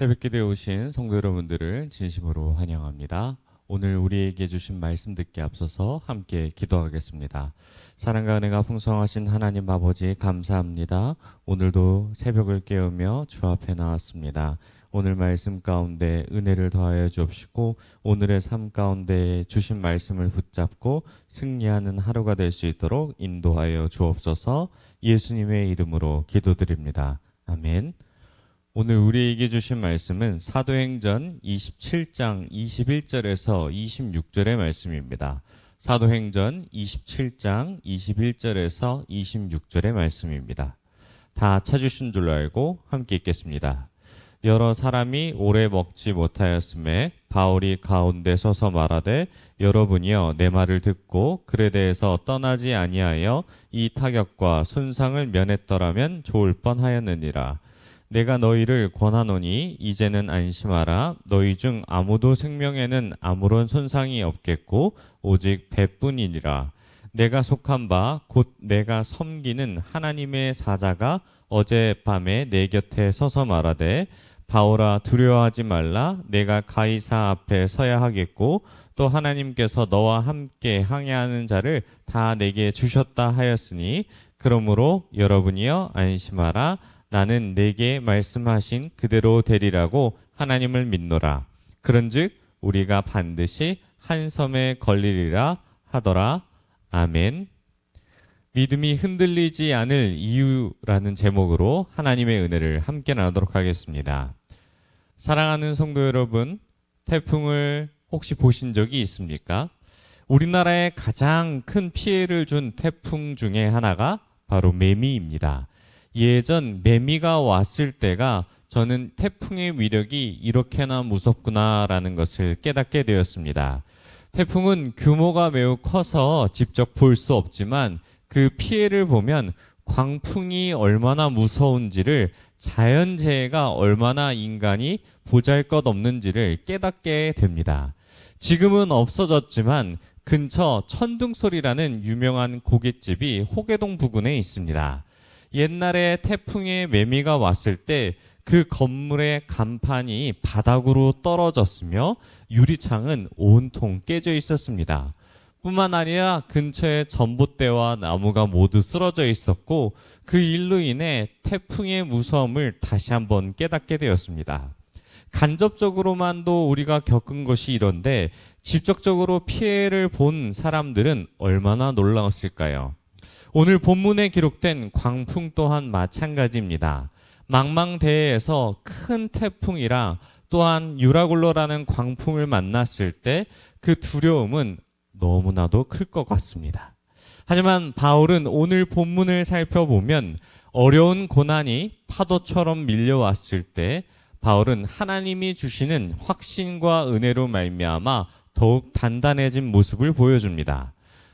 새벽기도에 오신 성도 여러분들을 진심으로 환영합니다. 오늘 우리에게 주신 말씀 듣기 앞서서 함께 기도하겠습니다. 사랑과 은혜가 풍성하신 하나님 아버지 감사합니다. 오늘도 새벽을 깨우며 주 앞에 나왔습니다. 오늘 말씀 가운데 은혜를 더하여 주옵시고 오늘의 삶 가운데 주신 말씀을 붙잡고 승리하는 하루가 될 수 있도록 인도하여 주옵소서. 예수님의 이름으로 기도드립니다. 아멘. 오늘 우리에게 주신 말씀은 사도행전 27장 21절에서 26절의 말씀입니다. 사도행전 27장 21절에서 26절의 말씀입니다. 다 찾으신 줄로 알고 함께 읽겠습니다. 여러 사람이 오래 먹지 못하였음에 바울이 가운데 서서 말하되 여러분이여 내 말을 듣고 글에 대해서 떠나지 아니하여 이 타격과 손상을 면했더라면 좋을 뻔하였느니라. 내가 너희를 권하노니 이제는 안심하라. 너희 중 아무도 생명에는 아무런 손상이 없겠고 오직 배뿐이니라. 내가 속한 바 곧 내가 섬기는 하나님의 사자가 어젯밤에 내 곁에 서서 말하되 바울아 두려워하지 말라. 내가 가이사 앞에 서야 하겠고 또 하나님께서 너와 함께 항해하는 자를 다 내게 주셨다 하였으니 그러므로 여러분이여 안심하라. 나는 내게 말씀하신 그대로 되리라고 하나님을 믿노라. 그런즉 우리가 반드시 한 섬에 걸리리라 하더라. 아멘. 믿음이 흔들리지 않을 이유라는 제목으로 하나님의 은혜를 함께 나누도록 하겠습니다. 사랑하는 성도 여러분, 태풍을 혹시 보신 적이 있습니까? 우리나라에 가장 큰 피해를 준 태풍 중에 하나가 바로 매미입니다. 예전 매미가 왔을 때가 저는 태풍의 위력이 이렇게나 무섭구나라는 것을 깨닫게 되었습니다. 태풍은 규모가 매우 커서 직접 볼 수 없지만 그 피해를 보면 광풍이 얼마나 무서운지를 자연재해가 얼마나 인간이 보잘것없는지를 깨닫게 됩니다. 지금은 없어졌지만 근처 천둥소리라는 유명한 고깃집이 호계동 부근에 있습니다. 옛날에 태풍의 매미가 왔을 때 그 건물의 간판이 바닥으로 떨어졌으며 유리창은 온통 깨져 있었습니다. 뿐만 아니라 근처에 전봇대와 나무가 모두 쓰러져 있었고 그 일로 인해 태풍의 무서움을 다시 한번 깨닫게 되었습니다. 간접적으로만도 우리가 겪은 것이 이런데 직접적으로 피해를 본 사람들은 얼마나 놀라웠을까요? 오늘 본문에 기록된 광풍 또한 마찬가지입니다. 망망대해에서 큰 태풍이랑 또한 유라굴로라는 광풍을 만났을 때 그 두려움은 너무나도 클 것 같습니다. 하지만 바울은 오늘 본문을 살펴보면 어려운 고난이 파도처럼 밀려왔을 때 바울은 하나님이 주시는 확신과 은혜로 말미암아 더욱 단단해진 모습을 보여줍니다.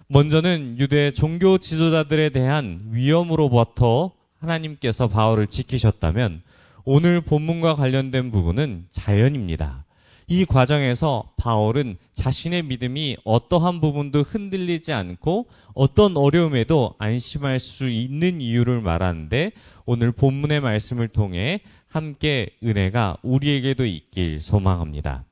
먼저는 유대 종교 지도자들에 대한 위험으로부터 하나님께서 바울을 지키셨다면 오늘 본문과 관련된 부분은 자연입니다. 이 과정에서 바울은 자신의 믿음이 어떠한 부분도 흔들리지 않고 어떤 어려움에도 안심할 수 있는 이유를 말하는데 오늘 본문의 말씀을 통해 함께 은혜가 우리에게도 있길 소망합니다.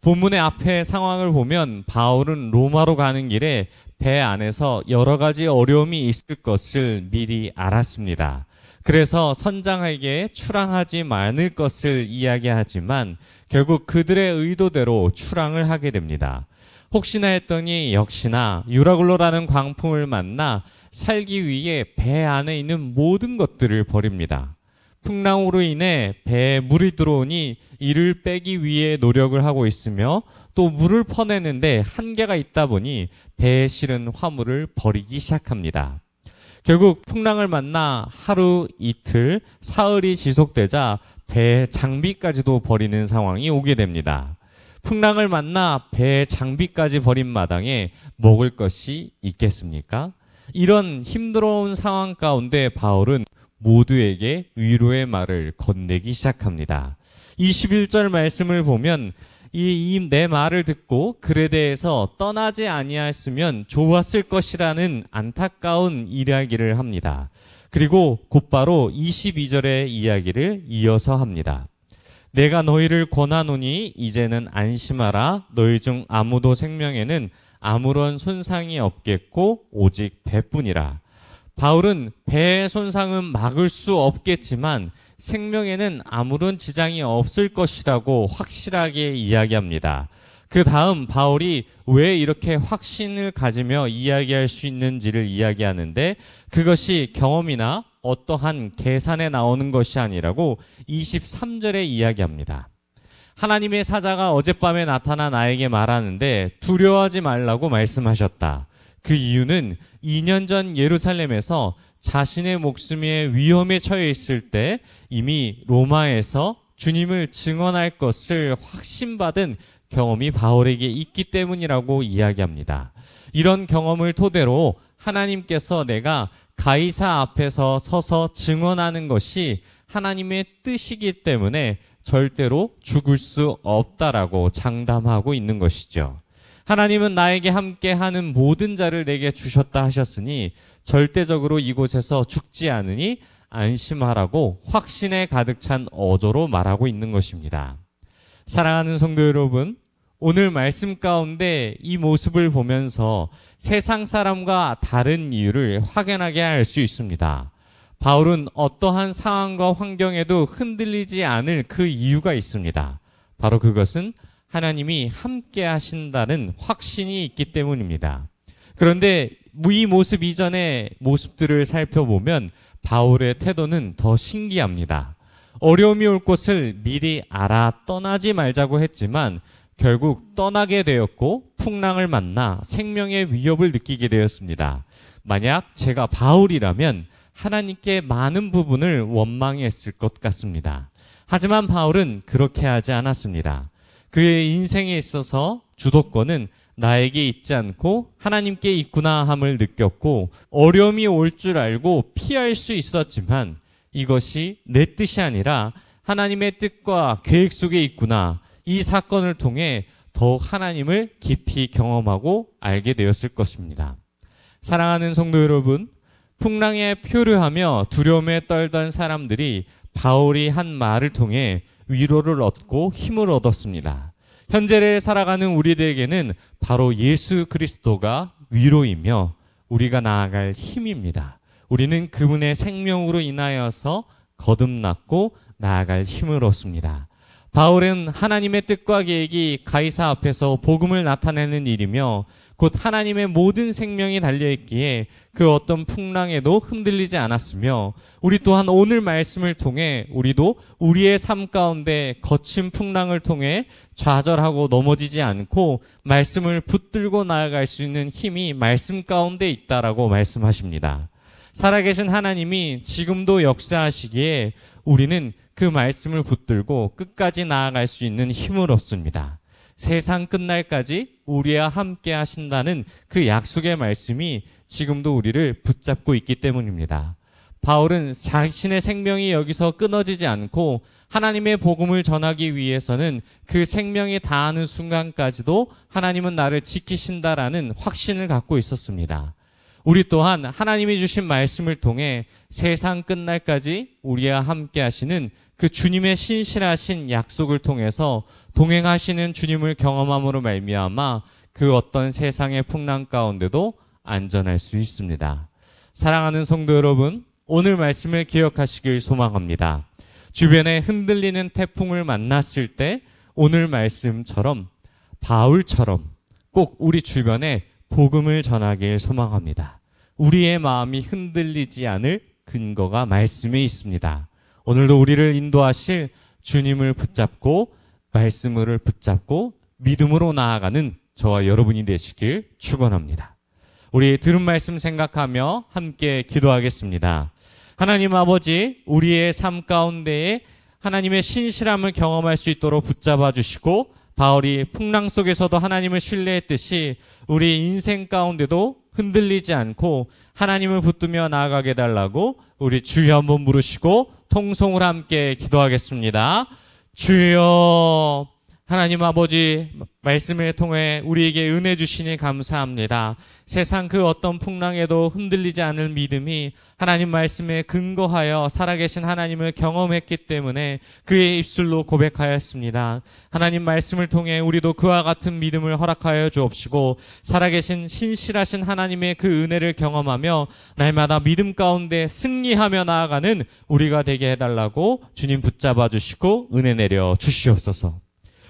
본문의 앞에 상황을 보면 바울은 로마로 가는 길에 배 안에서 여러 가지 어려움이 있을 것을 미리 알았습니다. 그래서 선장에게 출항하지 않을 것을 이야기하지만 결국 그들의 의도대로 출항을 하게 됩니다. 혹시나 했더니 역시나 유라굴로라는 광풍을 만나 살기 위해 배 안에 있는 모든 것들을 버립니다. 풍랑으로 인해 배에 물이 들어오니 이를 빼기 위해 노력을 하고 있으며 또 물을 퍼내는데 한계가 있다 보니 배에 실은 화물을 버리기 시작합니다. 결국 풍랑을 만나 하루, 이틀, 사흘이 지속되자 배 장비까지도 버리는 상황이 오게 됩니다. 풍랑을 만나 배 장비까지 버린 마당에 먹을 것이 있겠습니까? 이런 힘들어온 상황 가운데 바울은 모두에게 위로의 말을 건네기 시작합니다. 21절 말씀을 보면 이 내 말을 듣고 글에 대해서 떠나지 아니하였으면 좋았을 것이라는 안타까운 이야기를 합니다. 그리고 곧바로 22절의 이야기를 이어서 합니다. 내가 너희를 권하노니 이제는 안심하라. 너희 중 아무도 생명에는 아무런 손상이 없겠고 오직 배뿐이라. 바울은 배의 손상은 막을 수 없겠지만 생명에는 아무런 지장이 없을 것이라고 확실하게 이야기합니다. 그 다음 바울이 왜 이렇게 확신을 가지며 이야기할 수 있는지를 이야기하는데, 그것이 경험이나 어떠한 계산에 나오는 것이 아니라고 23절에 이야기합니다. 하나님의 사자가 어젯밤에 나타나 나에게 말하는데 두려워하지 말라고 말씀하셨다. 그 이유는 2년 전 예루살렘에서 자신의 목숨의 위험에 처해 있을 때 이미 로마에서 주님을 증언할 것을 확신받은 경험이 바울에게 있기 때문이라고 이야기합니다. 이런 경험을 토대로 하나님께서 내가 가이사 앞에서 서서 증언하는 것이 하나님의 뜻이기 때문에 절대로 죽을 수 없다라고 장담하고 있는 것이죠. 하나님은 나에게 함께 하는 모든 자를 내게 주셨다 하셨으니 절대적으로 이곳에서 죽지 않으니 안심하라고 확신에 가득 찬 어조로 말하고 있는 것입니다. 사랑하는 성도 여러분, 오늘 말씀 가운데 이 모습을 보면서 세상 사람과 다른 이유를 확연하게 알 수 있습니다. 바울은 어떠한 상황과 환경에도 흔들리지 않을 그 이유가 있습니다. 바로 그것은 하나님이 함께 하신다는 확신이 있기 때문입니다. 그런데 이 모습 이전의 모습들을 살펴보면 바울의 태도는 더 신기합니다. 어려움이 올 것을 미리 알아 떠나지 말자고 했지만 결국 떠나게 되었고 풍랑을 만나 생명의 위협을 느끼게 되었습니다. 만약 제가 바울이라면 하나님께 많은 부분을 원망했을 것 같습니다. 하지만 바울은 그렇게 하지 않았습니다. 그의 인생에 있어서 주도권은 나에게 있지 않고 하나님께 있구나 함을 느꼈고, 어려움이 올 줄 알고 피할 수 있었지만 이것이 내 뜻이 아니라 하나님의 뜻과 계획 속에 있구나, 이 사건을 통해 더욱 하나님을 깊이 경험하고 알게 되었을 것입니다. 사랑하는 성도 여러분, 풍랑에 표류하며 두려움에 떨던 사람들이 바울이 한 말을 통해 위로를 얻고 힘을 얻었습니다. 현재를 살아가는 우리들에게는 바로 예수 그리스도가 위로이며 우리가 나아갈 힘입니다. 우리는 그분의 생명으로 인하여서 거듭났고 나아갈 힘을 얻습니다. 바울은 하나님의 뜻과 계획이 가이사 앞에서 복음을 나타내는 일이며 곧 하나님의 모든 생명이 달려있기에 그 어떤 풍랑에도 흔들리지 않았으며, 우리 또한 오늘 말씀을 통해 우리도 우리의 삶 가운데 거친 풍랑을 통해 좌절하고 넘어지지 않고 말씀을 붙들고 나아갈 수 있는 힘이 말씀 가운데 있다라고 말씀하십니다. 살아계신 하나님이 지금도 역사하시기에 우리는 그 말씀을 붙들고 끝까지 나아갈 수 있는 힘을 얻습니다. 세상 끝날까지 우리와 함께 하신다는 그 약속의 말씀이 지금도 우리를 붙잡고 있기 때문입니다. 바울은 자신의 생명이 여기서 끊어지지 않고 하나님의 복음을 전하기 위해서는 그 생명이 다하는 순간까지도 하나님은 나를 지키신다라는 확신을 갖고 있었습니다. 우리 또한 하나님이 주신 말씀을 통해 세상 끝날까지 우리와 함께 하시는 그 주님의 신실하신 약속을 통해서 동행하시는 주님을 경험함으로 말미암아 그 어떤 세상의 풍랑 가운데도 안전할 수 있습니다. 사랑하는 성도 여러분, 오늘 말씀을 기억하시길 소망합니다. 주변에 흔들리는 태풍을 만났을 때 오늘 말씀처럼 바울처럼 꼭 우리 주변에 복음을 전하길 소망합니다. 우리의 마음이 흔들리지 않을 근거가 말씀에 있습니다. 오늘도 우리를 인도하실 주님을 붙잡고 말씀을 붙잡고 믿음으로 나아가는 저와 여러분이 되시길 축원합니다. 우리 들은 말씀 생각하며 함께 기도하겠습니다. 하나님 아버지, 우리의 삶 가운데에 하나님의 신실함을 경험할 수 있도록 붙잡아 주시고, 바울이 풍랑 속에서도 하나님을 신뢰했듯이 우리 인생 가운데도 흔들리지 않고 하나님을 붙들며 나아가게 해달라고 우리 주여 한번 부르시고 통성으로 함께 기도하겠습니다. 주여, 하나님 아버지, 말씀을 통해 우리에게 은혜 주시니 감사합니다. 세상 그 어떤 풍랑에도 흔들리지 않을 믿음이 하나님 말씀에 근거하여 살아계신 하나님을 경험했기 때문에 그의 입술로 고백하였습니다. 하나님 말씀을 통해 우리도 그와 같은 믿음을 허락하여 주옵시고 살아계신 신실하신 하나님의 그 은혜를 경험하며 날마다 믿음 가운데 승리하며 나아가는 우리가 되게 해달라고 주님 붙잡아 주시고 은혜 내려 주시옵소서.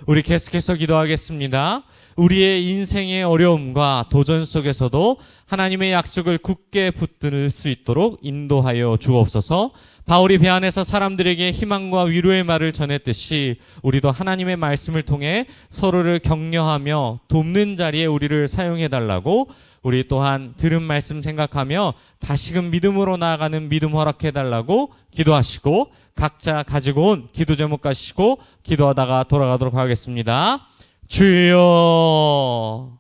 우리 계속해서 기도하겠습니다. 우리의 인생의 어려움과 도전 속에서도 하나님의 약속을 굳게 붙들 수 있도록 인도하여 주옵소서. 바울이 배 안에서 사람들에게 희망과 위로의 말을 전했듯이 우리도 하나님의 말씀을 통해 서로를 격려하며 돕는 자리에 우리를 사용해달라고, 우리 또한 들은 말씀 생각하며 다시금 믿음으로 나아가는 믿음 허락해달라고 기도하시고, 각자 가지고 온 기도 제목 가시고 기도하다가 돌아가도록 하겠습니다. 주여